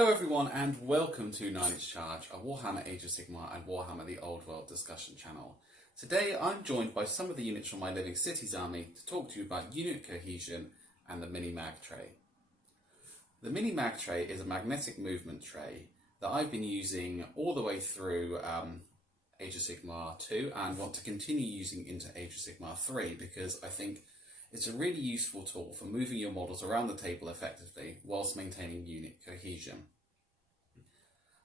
Hello everyone and welcome to 9-Inch Charge, a Warhammer Age of Sigmar and Warhammer the Old World discussion channel. Today I'm joined by some of the units from my Living Cities army to talk to you about unit cohesion and the Minimagtray. The Minimagtray is a magnetic movement tray that I've been using all the way through Age of Sigmar 2 and want to continue using into Age of Sigmar 3 because I think it's a really useful tool for moving your models around the table effectively whilst maintaining unit cohesion.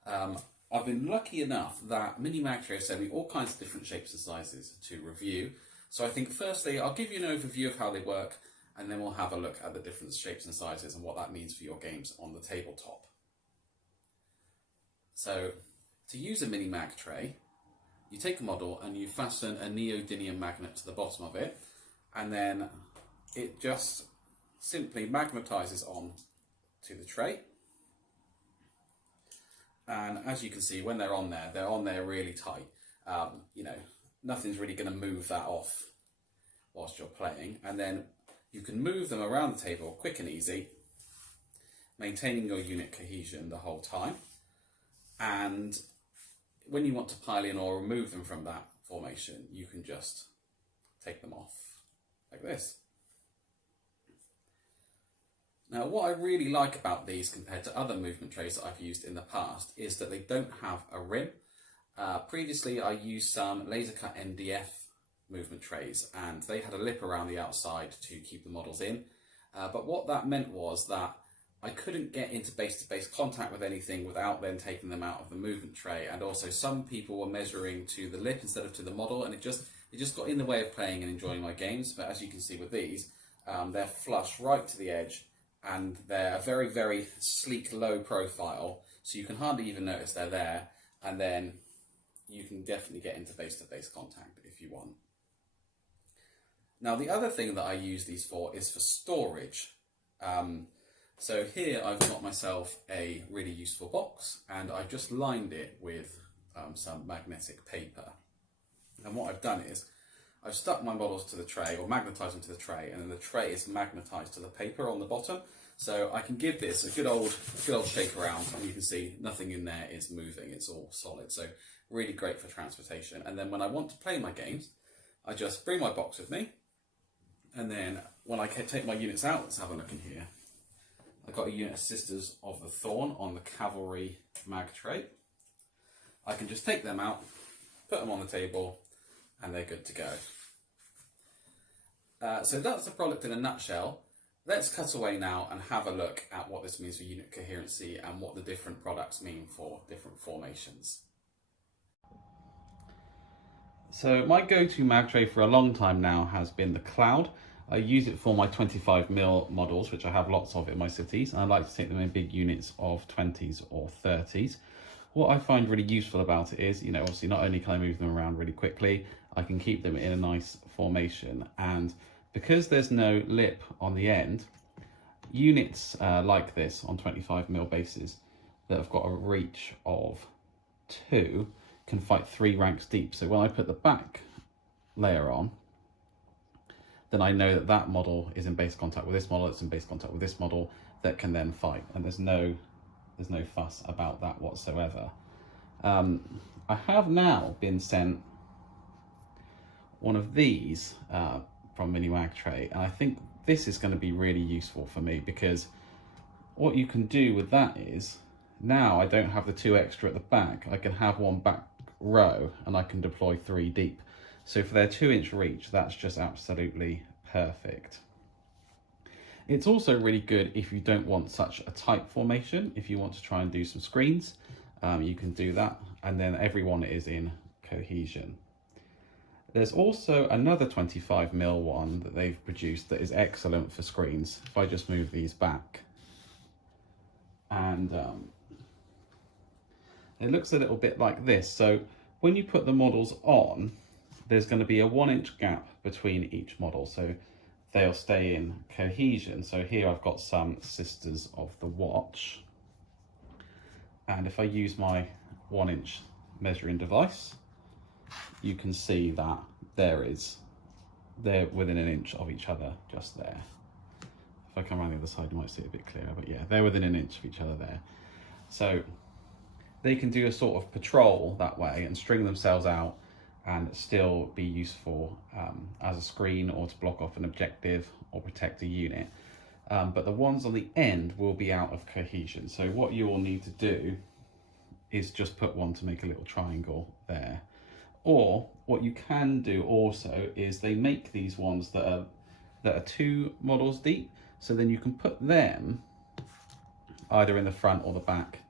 I've been lucky enough that Minimagtray has sent me all kinds of different shapes and sizes to review. So I think firstly I'll give you an overview of how they work and then we'll have a look at the different shapes and sizes and what that means for your games on the tabletop. So to use a Minimagtray, you take a model and you fasten a neodymium magnet to the bottom of it, and then it just simply magnetizes on to the tray. And as you can see, when they're on there really tight. Nothing's really going to move that off whilst you're playing. And then you can move them around the table quick and easy, maintaining your unit cohesion the whole time. And when you want to pile in or remove them from that formation, you can just take them off like this. Now, what I really like about these compared to other movement trays that I've used in the past is that they don't have a rim. Previously, I used some laser cut MDF movement trays and they had a lip around the outside to keep the models in. But what that meant was that I couldn't get into base-to-base contact with anything without then taking them out of the movement tray. And also some people were measuring to the lip instead of to the model, and it just got in the way of playing and enjoying my games. But as you can see with these, they're flush right to the edge. And they're a very, very sleek, low profile, so you can hardly even notice they're there, and then you can definitely get into base-to-base contact if you want. Now, the other thing that I use these for is for storage. So here I've got myself a really useful box, and I've just lined it with some magnetic paper. And what I've done is I've stuck my models to the tray, or magnetised them to the tray, and then the tray is magnetised to the paper on the bottom. So I can give this a good old shake around, and you can see nothing in there is moving, it's all solid. So really great for transportation. And then when I want to play my games, I just bring my box with me, and then when I take my units out, let's have a look in here. I've got a unit of Sisters of the Thorn on the Cavalry mag tray. I can just take them out, put them on the table, and they're good to go. So that's the product in a nutshell. Let's cut away now and have a look at what this means for unit coherency and what the different products mean for different formations. So my go-to mag tray for a long time now has been the Cloud. I use it for my 25mm models, which I have lots of in my cities, and I like to take them in big units of 20s or 30s. What I find really useful about it is, obviously not only can I move them around really quickly, I can keep them in a nice formation. And because there's no lip on the end, units like this on 25mm bases that have got a reach of 2 can fight 3 ranks deep. So when I put the back layer on, then I know that that model is in base contact with this model, it's in base contact with this model that can then fight. And there's no fuss about that whatsoever. I have now been sent one of these from Minimagtray, and I think this is going to be really useful for me because what you can do with that is, now I don't have the 2 extra at the back, I can have one back row and I can deploy 3 deep. So for their 2-inch reach, that's just absolutely perfect. It's also really good if you don't want such a tight formation. If you want to try and do some screens, you can do that, and then everyone is in cohesion. There's also another 25mm one that they've produced that is excellent for screens. If I just move these back, and it looks a little bit like this. So when you put the models on, there's going to be a 1-inch gap between each model, so they'll stay in cohesion. So here I've got some Sisters of the Watch, and if I use my 1-inch measuring device, you can see that they're within 1 inch of each other just there. If I come around the other side, you might see it a bit clearer, but yeah, they're within 1 inch of each other there. So they can do a sort of patrol that way and string themselves out and still be useful as a screen or to block off an objective or protect a unit. But the ones on the end will be out of cohesion. So what you will need to do is just put one to make a little triangle there. Or what you can do also is they make these ones that are 2 models deep. So then you can put them either in the front or the back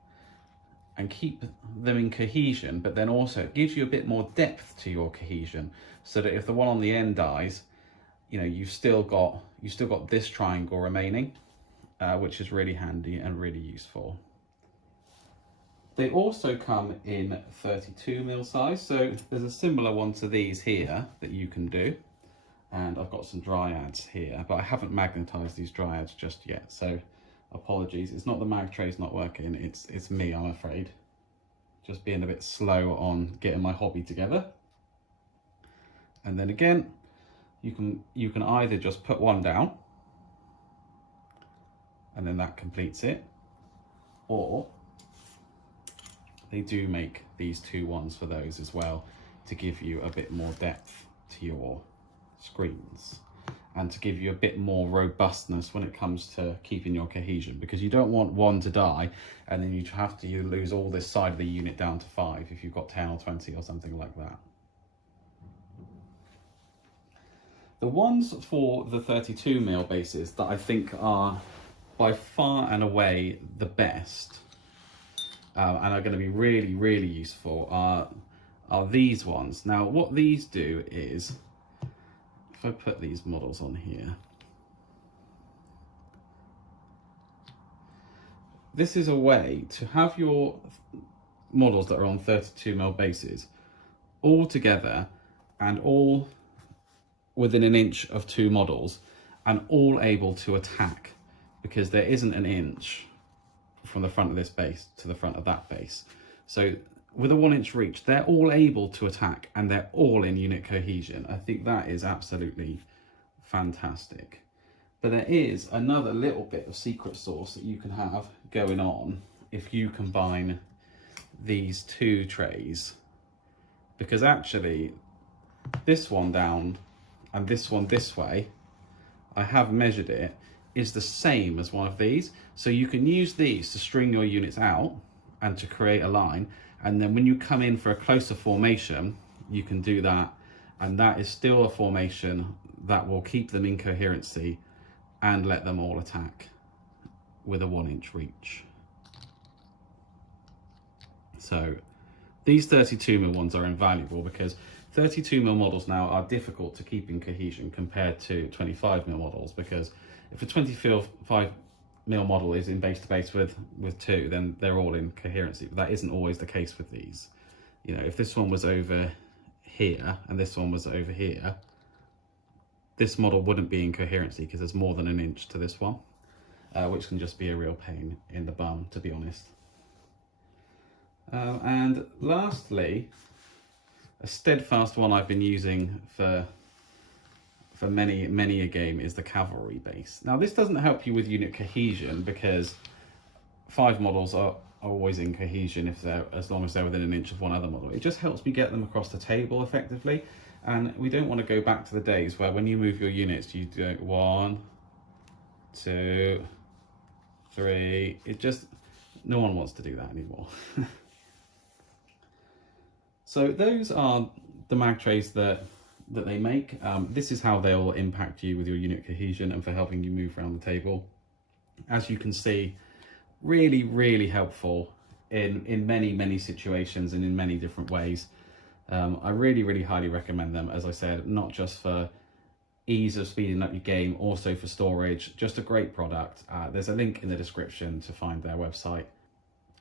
and keep them in cohesion, but then also it gives you a bit more depth to your cohesion, so that if the one on the end dies, you know, you've still got this triangle remaining, which is really handy and really useful. They also come in 32mm size, so there's a similar one to these here that you can do. And I've got some dryads here, but I haven't magnetized these dryads just yet, so apologies. It's not the mag tray's not working, it's me, I'm afraid. Just being a bit slow on getting my hobby together. And then again, you can either just put one down, and then that completes it, or they do make these 2 ones for those as well, to give you a bit more depth to your screens and to give you a bit more robustness when it comes to keeping your cohesion, because you don't want one to die and then you lose all this side of the unit down to 5 if you've got 10 or 20 or something like that. The ones for the 32mm bases that I think are by far and away the best and are going to be really, really useful are these ones. Now what these do is, if I put these models on here, this is a way to have your models that are on 32mm bases all together and all within an inch of 2 models and all able to attack, because there isn't an inch from the front of this base to the front of that base. So with a 1 inch reach, they're all able to attack and they're all in unit cohesion. I think that is absolutely fantastic. But there is another little bit of secret sauce that you can have going on if you combine these 2 trays, because actually this one down and this one this way, I have measured it, is the same as one of these. So you can use these to string your units out and to create a line, and then when you come in for a closer formation, you can do that, and that is still a formation that will keep them in coherency and let them all attack with a 1 inch reach. So these 32mm ones are invaluable, because 32mm models now are difficult to keep in cohesion compared to 25mm models, because if a 25mm model is in base to base with 2, then they're all in coherency. But that isn't always the case with these. You know, if this one was over here and this one was over here, this model wouldn't be in coherency because there's more than an inch to this one, which can just be a real pain in the bum, to be honest. And lastly, a steadfast one I've been using for many a game is the Cavalry Base. Now this doesn't help you with unit cohesion, because 5 models are always in cohesion as long as they're within an inch of one other model. It just helps me get them across the table effectively, and we don't want to go back to the days where when you move your units you do 1, 2, 3. No one wants to do that anymore. So those are the mag trays that they make. This is how they'll impact you with your unit cohesion and for helping you move around the table. As you can see, really, really helpful in many situations and in many different ways. I really, really highly recommend them, as I said, not just for ease of speeding up your game, also for storage. Just a great product. There's a link in the description to find their website.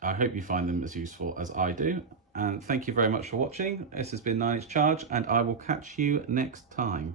I hope you find them as useful as I do. And thank you very much for watching. This has been 9 Inch Charge, and I will catch you next time.